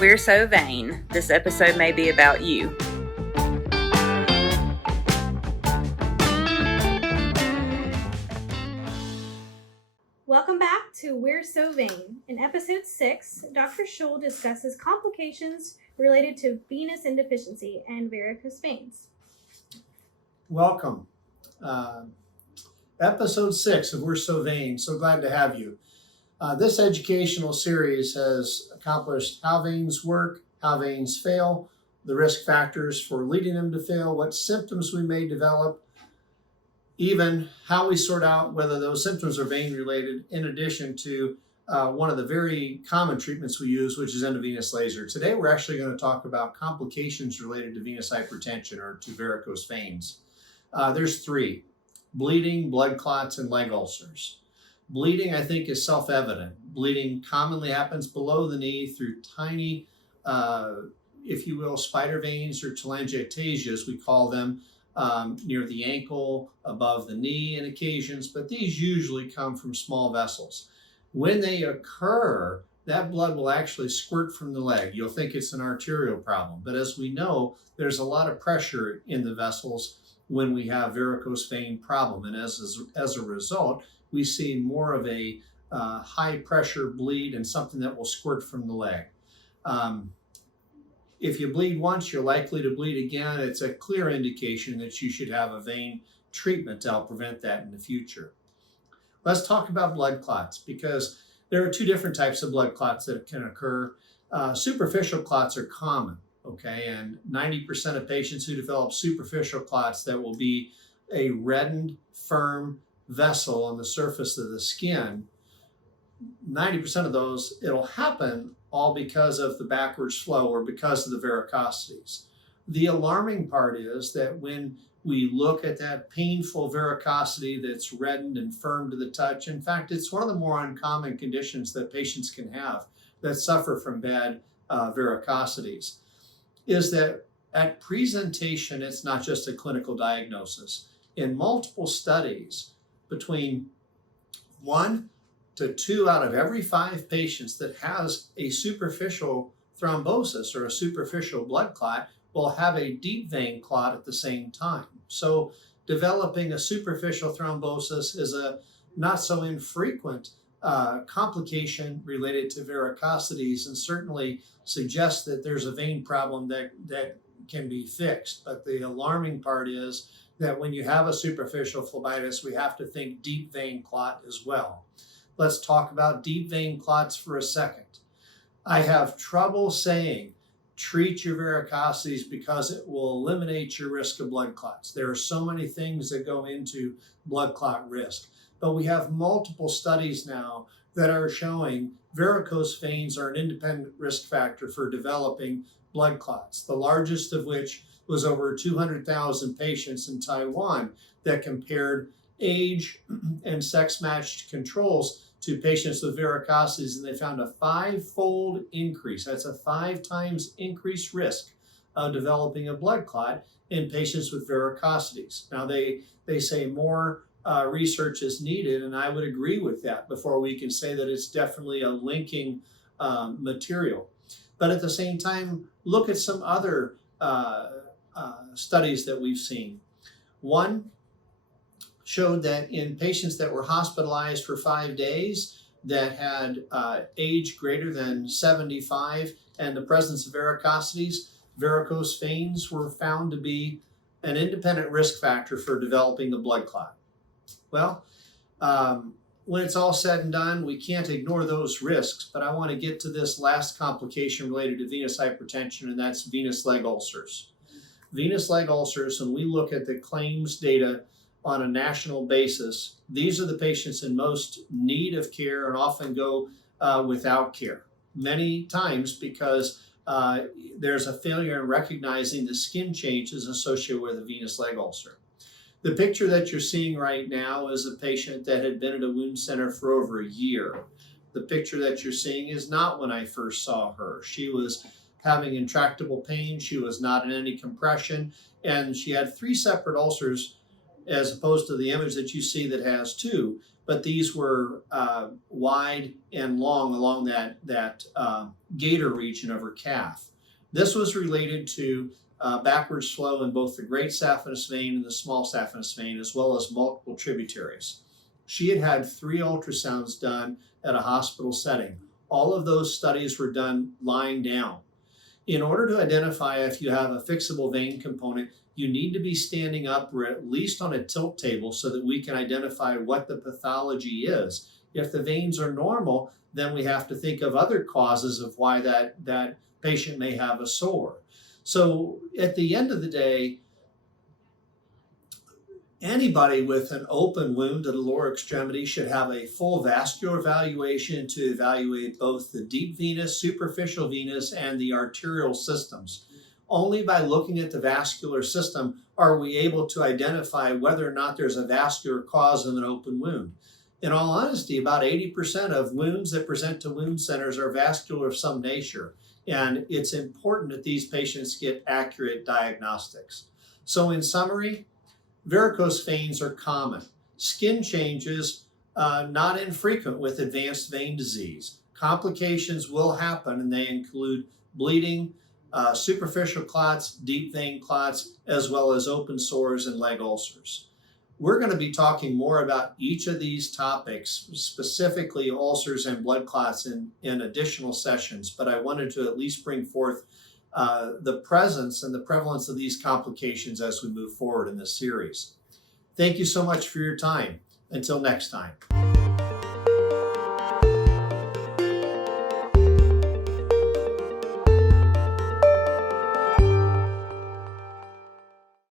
We're so vain. This episode may be about you. Welcome back to We're So Vain. In episode 6, Dr. Schul discusses complications related to venous insufficiency and varicose veins. Welcome. Episode 6 of We're So Vain. So glad to have you. This educational series has accomplished how veins work, how veins fail, the risk factors for leading them to fail, what symptoms we may develop, even how we sort out whether those symptoms are vein related, in addition to one of the very common treatments we use, which is endovenous laser. Today we're actually going to talk about complications related to venous hypertension or to varicose veins. There's 3: bleeding, blood clots, and leg ulcers. Bleeding, I think, is self-evident. Bleeding commonly happens below the knee through tiny, if you will, spider veins or telangiectasias, we call them, near the ankle, above the knee on occasions, but these usually come from small vessels. When they occur, that blood will actually squirt from the leg. You'll think it's an arterial problem, but as we know, there's a lot of pressure in the vessels when we have varicose vein problem, and as a result, we see more of a high pressure bleed and something that will squirt from the leg. If you bleed once, you're likely to bleed again. It's a clear indication that you should have a vein treatment to help prevent that in the future. Let's talk about blood clots, because there are 2 different types of blood clots that can occur. Superficial clots are common, okay? And 90% of patients who develop superficial clots, that will be a reddened, firm vessel on the surface of the skin. 90% of those, it'll happen all because of the backwards flow or because of the varicosities. The alarming part is that when we look at that painful varicosity that's reddened and firm to the touch, in fact, it's one of the more uncommon conditions that patients can have that suffer from bad varicosities, is that at presentation, it's not just a clinical diagnosis. In multiple studies, between 1 to 2 out of every 5 patients that has a superficial thrombosis or a superficial blood clot will have a deep vein clot at the same time. So developing a superficial thrombosis is a not so infrequent complication related to varicosities, and certainly suggests that there's a vein problem that can be fixed. But the alarming part is that when you have a superficial phlebitis, we have to think deep vein clot as well. Let's talk about deep vein clots for a second. I have trouble saying treat your varicosities because it will eliminate your risk of blood clots. There are so many things that go into blood clot risk, but we have multiple studies now that are showing varicose veins are an independent risk factor for developing blood clots, the largest of which was over 200,000 patients in Taiwan that compared age and sex-matched controls to patients with varicosities, and they found a 5-fold increase. That's a 5 times increased risk of developing a blood clot in patients with varicosities. Now, they say more research is needed, and I would agree with that before we can say that it's definitely a linking material. But at the same time, look at some other studies that we've seen. One showed that in patients that were hospitalized for 5 days that had age greater than 75 and the presence of varicosities, varicose veins were found to be an independent risk factor for developing a blood clot. Well, when it's all said and done, we can't ignore those risks, but I want to get to this last complication related to venous hypertension, and that's venous leg ulcers. Venous leg ulcers, when we look at the claims data on a national basis, these are the patients in most need of care and often go without care. Many times because there's a failure in recognizing the skin changes associated with a venous leg ulcer. The picture that you're seeing right now is a patient that had been at a wound center for over a year. The picture that you're seeing is not when I first saw her. She was having intractable pain, she was not in any compression, and she had 3 separate ulcers as opposed to the image that you see that has two, but these were wide and long along that gator region of her calf. This was related to backwards flow in both the great saphenous vein and the small saphenous vein, as well as multiple tributaries. She had 3 ultrasounds done at a hospital setting. All of those studies were done lying down. In order to identify if you have a fixable vein component, you need to be standing up or at least on a tilt table so that we can identify what the pathology is. If the veins are normal, then we have to think of other causes of why that patient may have a sore. So at the end of the day, anybody with an open wound to the lower extremity should have a full vascular evaluation to evaluate both the deep venous, superficial venous, and the arterial systems. Only by looking at the vascular system are we able to identify whether or not there's a vascular cause of an open wound. In all honesty, about 80% of wounds that present to wound centers are vascular of some nature, and it's important that these patients get accurate diagnostics. So in summary, varicose veins are common. Skin changes, not infrequent with advanced vein disease. Complications will happen, and they include bleeding, superficial clots, deep vein clots, as well as open sores and leg ulcers. We're going to be talking more about each of these topics, specifically ulcers and blood clots in additional sessions, but I wanted to at least bring forth the presence and the prevalence of these complications as we move forward in this series. Thank you so much for your time. Until next time.